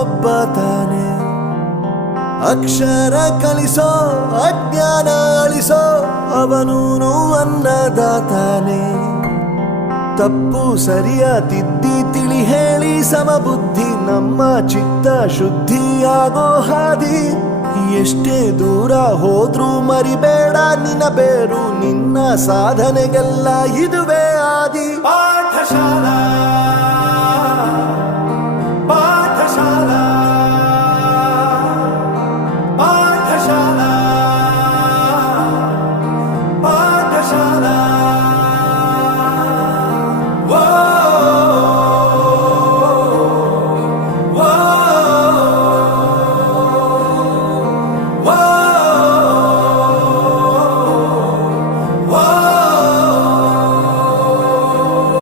ಒಬ್ಬ ತಾನೆ. ಅಕ್ಷರ ಕಲಿಸೋ ಅಜ್ಞಾನ ಅಳಿಸೋ ಅವನೂನು ಅನ್ನದಾತಾನೆ. ತಪ್ಪು ಸರಿಯ ತಿದ್ದಿ ತಿಳಿ ಹೇಳಿ ಸಮಬುದ್ಧಿ ನಮ್ಮ ಚಿತ್ತ ಶುದ್ಧಿಯಾಗೋ ಹಾದಿ. ಎಷ್ಟೇ ದೂರ ಹೋದ್ರೂ ಮರಿಬೇಡ ನಿನ್ನ ಬೇರು, ನಿನ್ನ ಸಾಧನೆಗೆಲ್ಲ ಇದುವೇ ಆದಿ.